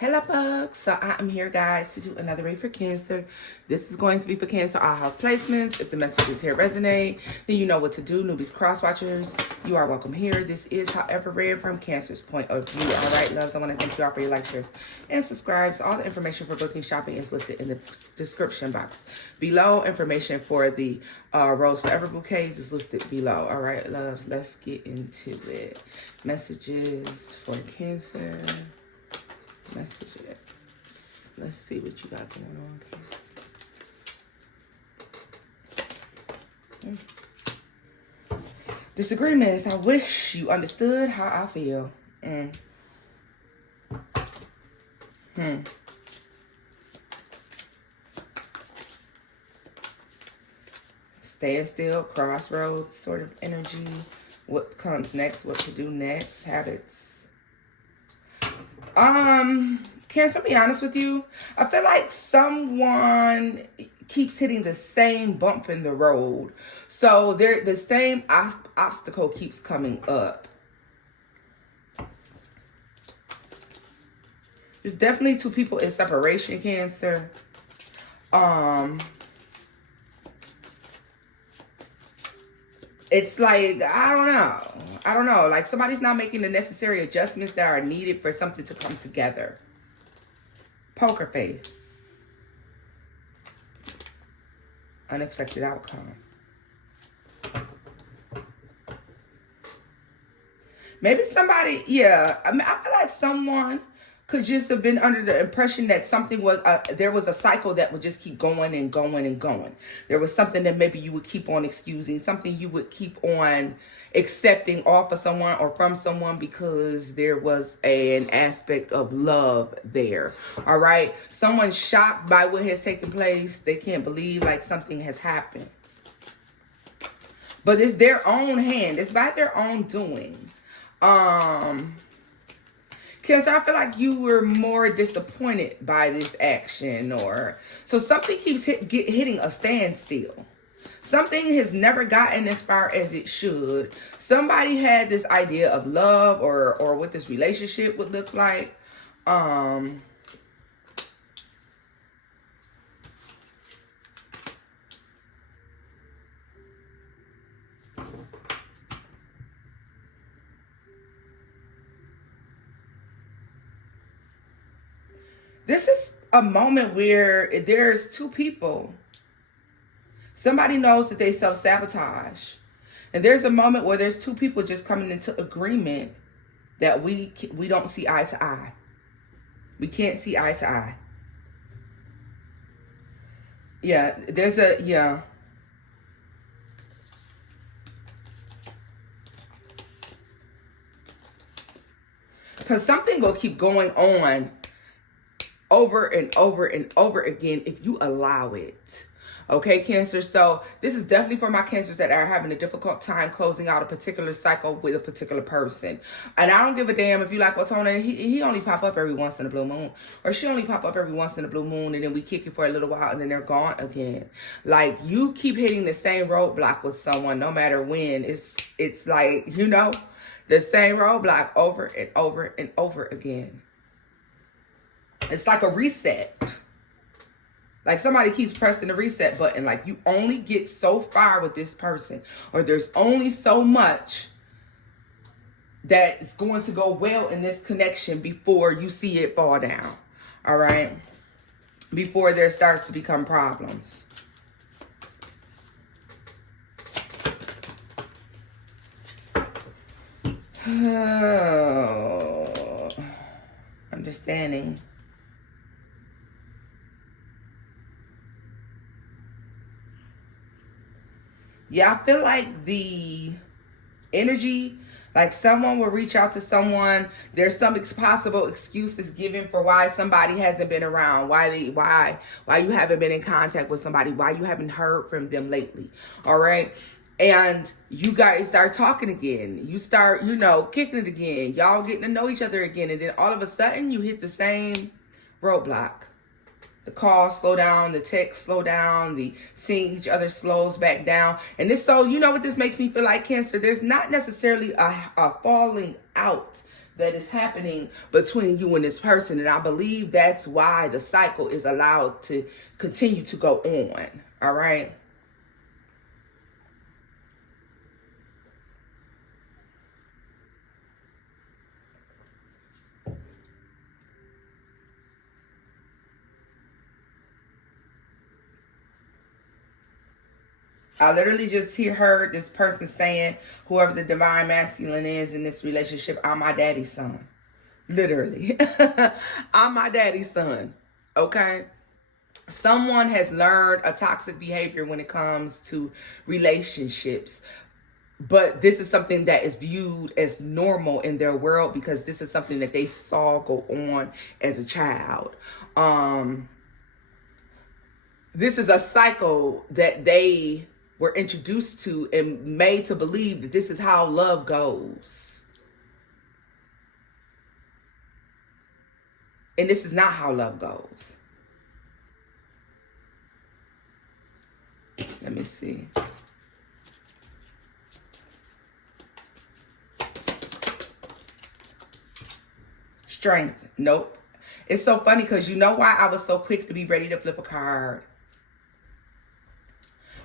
Hello bugs, so I am here guys to do another read for Cancer. This is going to be for Cancer all house placements. If the messages here resonate, then you know what to do. Newbies, cross watchers, you are welcome here. This is however read from Cancer's point of view. All right loves, I want to thank you all for your likes, shares, and subscribes. All the information for booking shopping is listed in the description box below. Information for the Rose Forever bouquets is listed below. All right loves, let's get into it. Messages for Cancer. Messages. Let's see what you got going on. Disagreements. I wish you understood how I feel. Stand still, crossroads sort of energy. What comes next, what to do next, habits. Cancer, be honest with you. I feel like someone keeps hitting the same bump in the road. So the same obstacle keeps coming up. There's definitely two people in separation, Cancer. It's like, I don't know. Like somebody's not making the necessary adjustments that are needed for something to come together. Poker face. Unexpected outcome. Maybe somebody, yeah. I mean, I feel like someone could just have been under the impression that something was, there was a cycle that would just keep going and going and going. There was something that maybe you would keep on excusing, something you would keep on accepting off of someone or from someone because there was an aspect of love there. All right. Someone's shocked by what has taken place. They can't believe like something has happened. But it's their own hand. It's by their own doing. Cancer, I feel like you were more disappointed by this action, or so something keeps hitting a standstill. Something has never gotten as far as it should. Somebody had this idea of love or what this relationship would look like. This is a moment where there's two people. Somebody knows that they self-sabotage. And there's a moment where there's two people just coming into agreement that we don't see eye to eye. We can't see eye to eye. Yeah, yeah. Because something will keep going on over and over and over again if you allow it. Okay, Cancer, so this is definitely for my Cancers that are having a difficult time closing out a particular cycle with a particular person. And I don't give a damn if you like, well, Tony, he only pop up every once in a blue moon, or she only pop up every once in a blue moon, and then we kick it for a little while and then they're gone again. Like, you keep hitting the same roadblock with someone no matter when. It's like, you know, the same roadblock over and over and over again. It's like a reset. Like somebody keeps pressing the reset button. Like you only get so far with this person, or there's only so much that is going to go well in this connection before you see it fall down. All right. Before there starts to become problems. Oh, understanding. Yeah, I feel like the energy, like someone will reach out to someone. There's some possible excuses given for why somebody hasn't been around, why you haven't been in contact with somebody, why you haven't heard from them lately. All right. And you guys start talking again. You start, kicking it again. Y'all getting to know each other again. And then all of a sudden you hit the same roadblock. The calls slow down, the texts slow down, the seeing each other slows back down. And this, so you know what this makes me feel like, Cancer? There's not necessarily a falling out that is happening between you and this person. And I believe that's why the cycle is allowed to continue to go on. All right. I literally just heard this person saying, whoever the divine masculine is in this relationship, I'm my daddy's son. Literally. I'm my daddy's son. Okay? Someone has learned a toxic behavior when it comes to relationships. But this is something that is viewed as normal in their world because this is something that they saw go on as a child. This is a cycle that they were introduced to and made to believe that this is how love goes. And this is not how love goes. Let me see. Strength. Nope. It's so funny because you know why I was so quick to be ready to flip a card?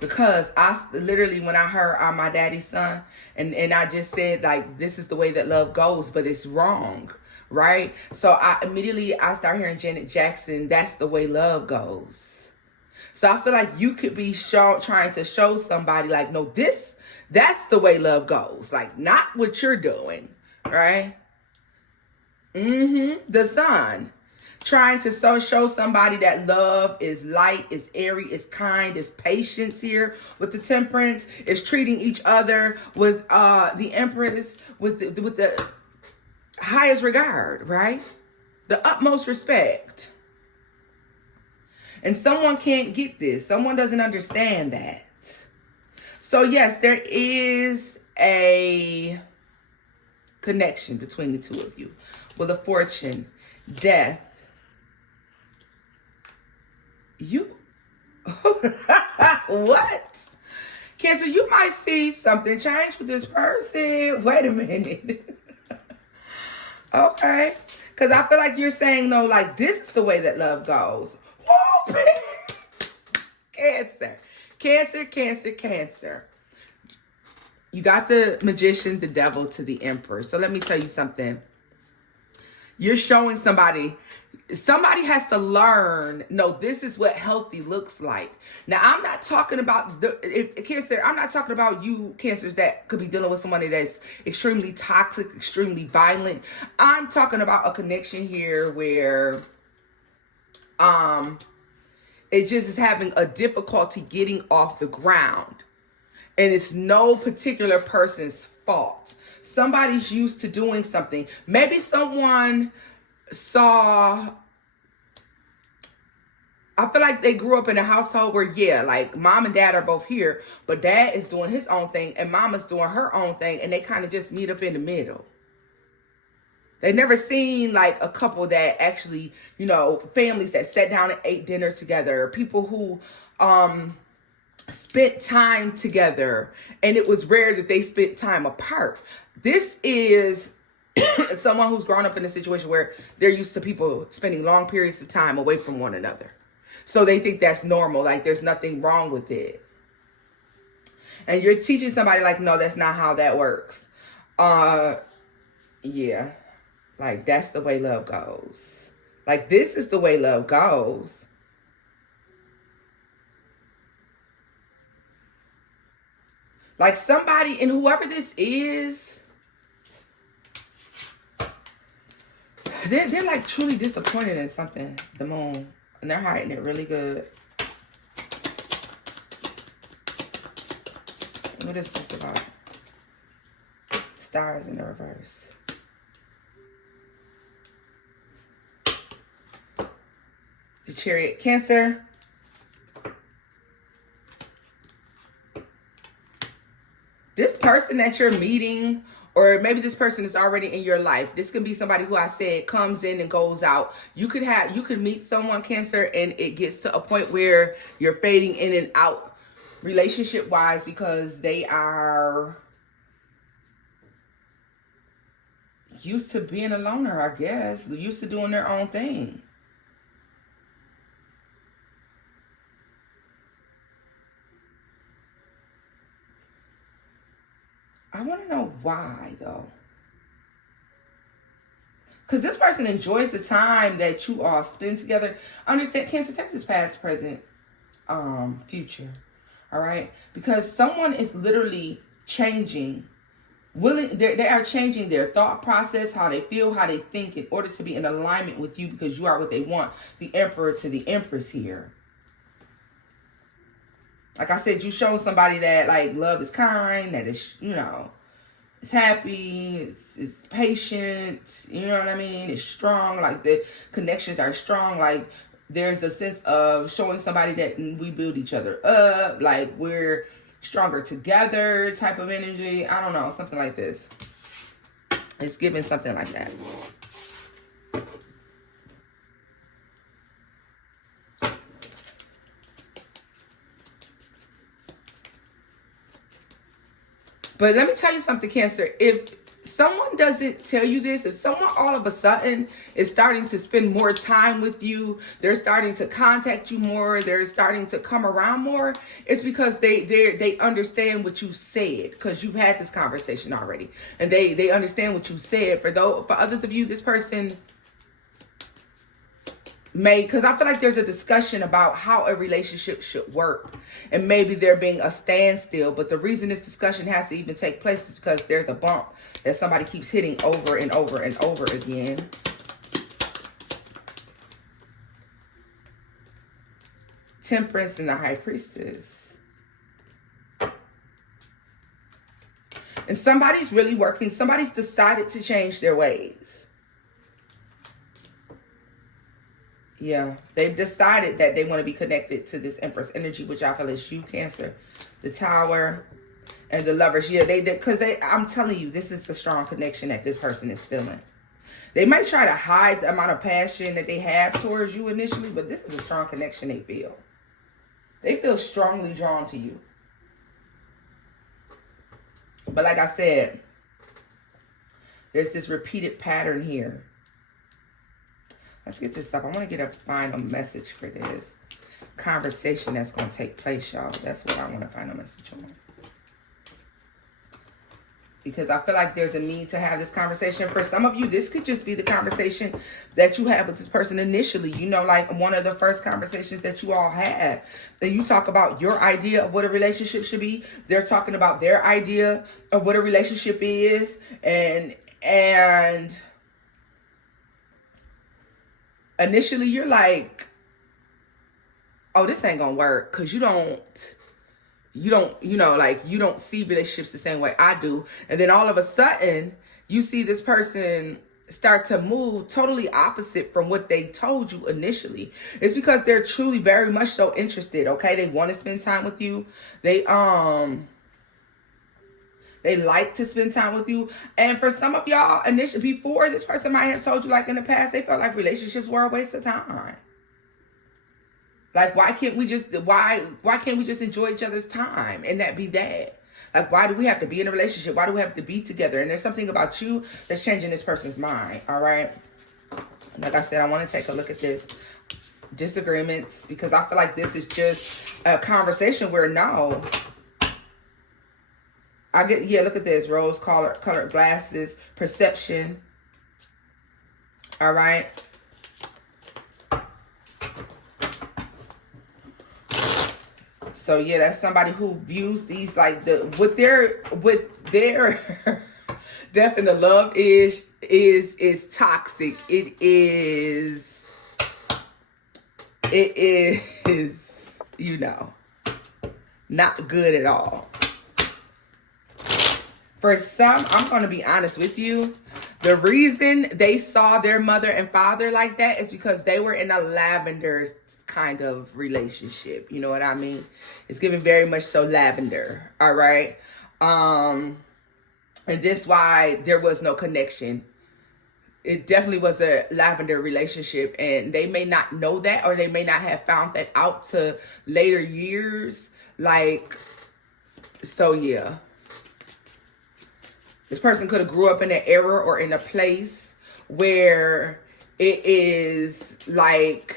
Because I literally, when I heard I'm my daddy's son, and I just said, like, this is the way that love goes, but it's wrong, right? So I start hearing Janet Jackson, that's the way love goes. So I feel like you could be trying to show somebody, like, no, that's the way love goes. Like, not what you're doing, right? The sun. Trying to show somebody that love is light, is airy, is kind, is patience here with the temperance, is treating each other with the empress with the highest regard, right? The utmost respect. And someone can't get this. Someone doesn't understand that. So yes, there is a connection between the two of you. With a fortune, death. You, what? Cancer, you might see something change with this person. Wait a minute. Okay. Because I feel like you're saying, no, like, this is the way that love goes. Woo! Cancer. Cancer, Cancer, Cancer. You got the magician, the devil, to the emperor. So let me tell you something. You're showing somebody has to learn, no, this is what healthy looks like. Now, I'm not talking about Cancer. I'm not talking about you, Cancers, that could be dealing with somebody that's extremely toxic, extremely violent. I'm talking about a connection here where it just is having a difficulty getting off the ground. And it's no particular person's fault. Somebody's used to doing something. Maybe someone saw, I feel like they grew up in a household where, yeah, like mom and dad are both here, but dad is doing his own thing and mama's doing her own thing, and they kind of just meet up in the middle. They never seen like a couple that actually, you know, families that sat down and ate dinner together, people who spent time together, and it was rare that they spent time apart. This is someone who's grown up in a situation where they're used to people spending long periods of time away from one another. So they think that's normal, like there's nothing wrong with it. And you're teaching somebody like, no, that's not how that works. Yeah. Like, that's the way love goes. Like, this is the way love goes. Like, somebody, and whoever this is, they're like truly disappointed in something, the moon. And they're hiding it really good. What is this about? Stars in the reverse. The Chariot. Cancer. This person that you're meeting, or maybe this person is already in your life. This can be somebody who I said comes in and goes out. You could meet someone, Cancer, and it gets to a point where you're fading in and out relationship wise because they are, used to being a loner, I guess. Used to doing their own thing. I want to know why, though. Because this person enjoys the time that you all spend together. Understand, Cancer, take this past, present, future. All right? Because someone is literally changing. They are changing their thought process, how they feel, how they think, in order to be in alignment with you, because you are what they want. The Emperor to the Empress here. Like I said, you show somebody that, like, love is kind, that is, you know, it's happy, it's patient, you know what I mean? It's strong, like the connections are strong, like there's a sense of showing somebody that we build each other up, like we're stronger together type of energy. I don't know, something like this. It's giving something like that. But let me tell you something, Cancer. If someone doesn't tell you this, if someone all of a sudden is starting to spend more time with you, they're starting to contact you more, they're starting to come around more, it's because they understand what you said, because you've had this conversation already. And they understand what you said. For others of you, this person because I feel like there's a discussion about how a relationship should work, and maybe there being a standstill. But the reason this discussion has to even take place is because there's a bump that somebody keeps hitting over and over and over again. Temperance and the High Priestess. And somebody's really working. Somebody's decided to change their ways. Yeah, they've decided that they want to be connected to this Empress energy, which I feel is you, Cancer, the Tower, and the Lovers. Yeah, because I'm telling you, this is the strong connection that this person is feeling. They might try to hide the amount of passion that they have towards you initially, but this is a strong connection they feel. They feel strongly drawn to you. But like I said, there's this repeated pattern here. Let's get this up. I want to get a final message for this conversation that's going to take place, y'all. That's what I want to find a message on. Because I feel like there's a need to have this conversation. For some of you, this could just be the conversation that you have with this person initially. You know, like one of the first conversations that you all had. That you talk about your idea of what a relationship should be. They're talking about their idea of what a relationship is. And initially you're like, oh, this ain't gonna work, because you don't see relationships the same way I do. And then all of a sudden you see this person start to move totally opposite from what they told you initially. It's because they're truly very much so interested. Okay, they want to spend time with you. They like to spend time with you. And for some of y'all, initially, before, this person might have told you, like in the past, they felt like relationships were a waste of time. Like, why can't we just enjoy each other's time and that be that? Like, why do we have to be in a relationship? Why do we have to be together? And there's something about you that's changing this person's mind. All right. Like I said, I want to take a look at this. Disagreements, because I feel like this is just a conversation where no. Look at this. Rose colored glasses. Perception. All right. So yeah, that's somebody who views these like with their death in the love is toxic. It is, not good at all. For some, I'm going to be honest with you. The reason they saw their mother and father like that is because they were in a lavender kind of relationship. You know what I mean? It's giving very much so lavender. All right. And this why there was no connection. It definitely was a lavender relationship, and they may not know that, or they may not have found that out to later years. Like, so yeah. This person could have grew up in an era or in a place where it is like,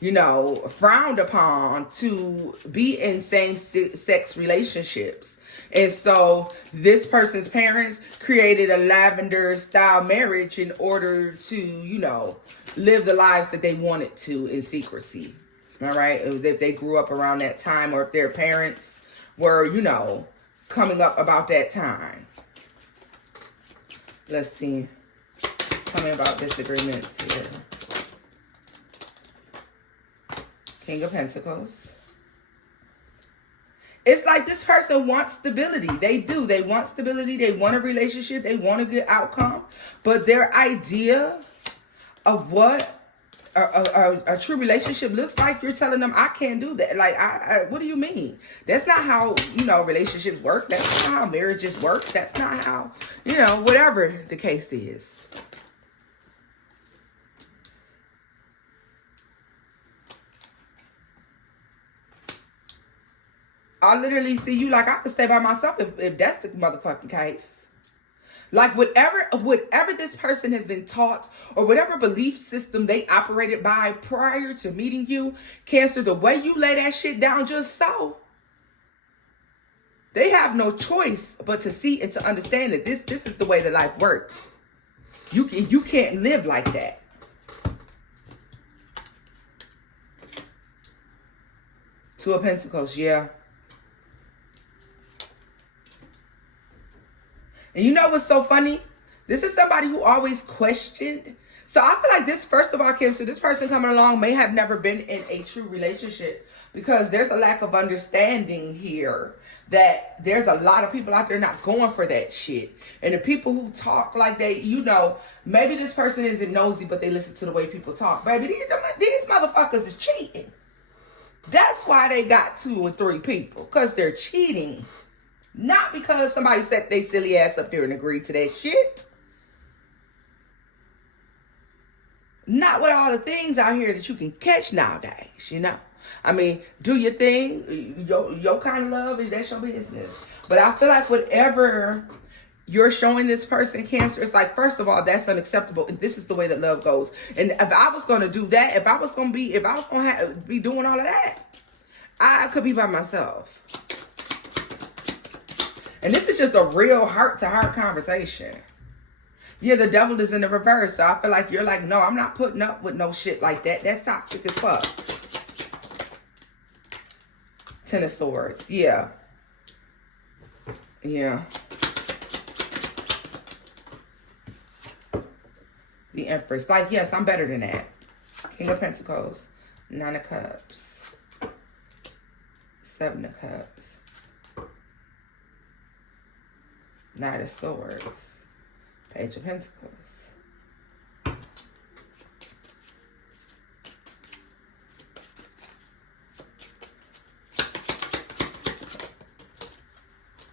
you know, frowned upon to be in same-sex relationships. And so this person's parents created a lavender style marriage in order to, you know, live the lives that they wanted to in secrecy. All right. If they grew up around that time, or if their parents were, you know, coming up about that time. Let's see. Tell me about disagreements here. King of Pentacles. It's like this person wants stability. They do. They want stability. They want a relationship. They want a good outcome. But their idea of what a true relationship looks like, you're telling them, I can't do that. Like, what do you mean? That's not how, you know, relationships work. That's not how marriages work. That's not how, you know, whatever the case is. I literally see you like I could stay by myself if that's the motherfucking case. Like whatever this person has been taught, or whatever belief system they operated by prior to meeting you, Cancer, the way you lay that shit down just so, they have no choice but to see and to understand that this is the way that life works. You can't live like that. Two of Pentacles, yeah. And you know what's so funny? This is somebody who always questioned. So I feel like this, first of all, Cancer, this person coming along may have never been in a true relationship, because there's a lack of understanding here that there's a lot of people out there not going for that shit. And the people who talk like they, you know, maybe this person isn't nosy, but they listen to the way people talk. Baby, these motherfuckers is cheating. That's why they got 2 and 3 people, because they're cheating. Not because somebody set their silly ass up there and agreed to that shit. Not with all the things out here that you can catch nowadays, you know. I mean, do your thing. Your kind of love, that's your business. But I feel like whatever you're showing this person, Cancer, it's like, first of all, that's unacceptable. And this is the way that love goes. And if I was going to do that, if I was going to be doing all of that, I could be by myself. And this is just a real heart-to-heart conversation. Yeah, the devil is in the reverse. So I feel like you're like, no, I'm not putting up with no shit like that. That's toxic as fuck. 10 of Swords. Yeah. Yeah. The Empress. Like, yes, I'm better than that. King of Pentacles. 9 of Cups. 7 of Cups. Knight of Swords. Page of Pentacles.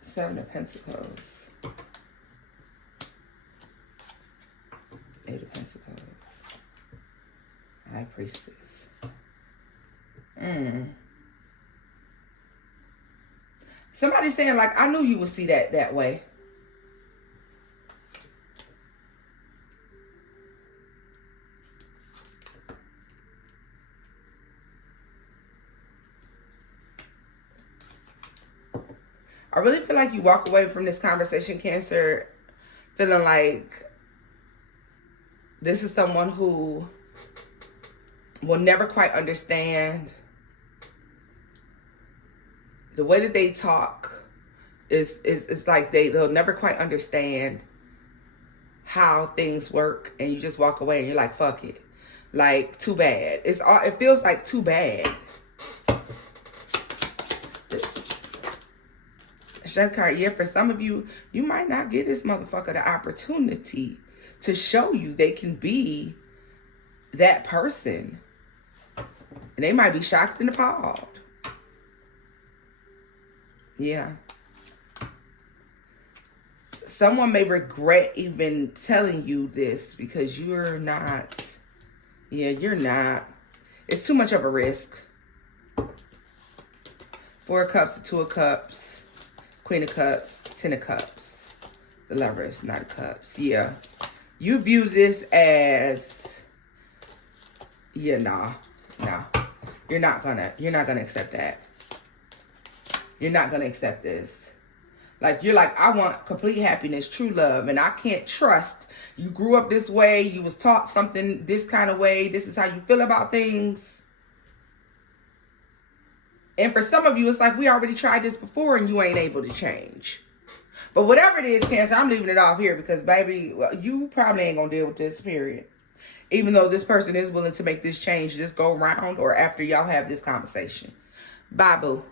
Seven of Pentacles. 8 of Pentacles. High Priestess. Somebody's saying, like, I knew you would see that way. I really feel like you walk away from this conversation, Cancer, feeling like this is someone who will never quite understand the way that they talk. Is like they'll never quite understand how things work, and you just walk away and you're like, fuck it. Like, too bad. It feels like too bad. Strength card, yeah, for some of you, you might not give this motherfucker the opportunity to show you they can be that person. And they might be shocked and appalled. Yeah. Someone may regret even telling you this because you're not. Yeah, you're not. It's too much of a risk. 4 of Cups to 2 of Cups. Queen of Cups, 10 of Cups. The Lovers, Knight of Cups. Yeah. You view this as, yeah, no. You're not gonna accept that. You're not gonna accept this. Like, you're like, I want complete happiness, true love, and I can't trust. You grew up this way, you was taught something this kind of way, this is how you feel about things. And for some of you, it's like, we already tried this before and you ain't able to change. But whatever it is, Cancer, I'm leaving it off here because, baby, well, you probably ain't gonna deal with this, period. Even though this person is willing to make this change this go round or after y'all have this conversation. Bye, boo.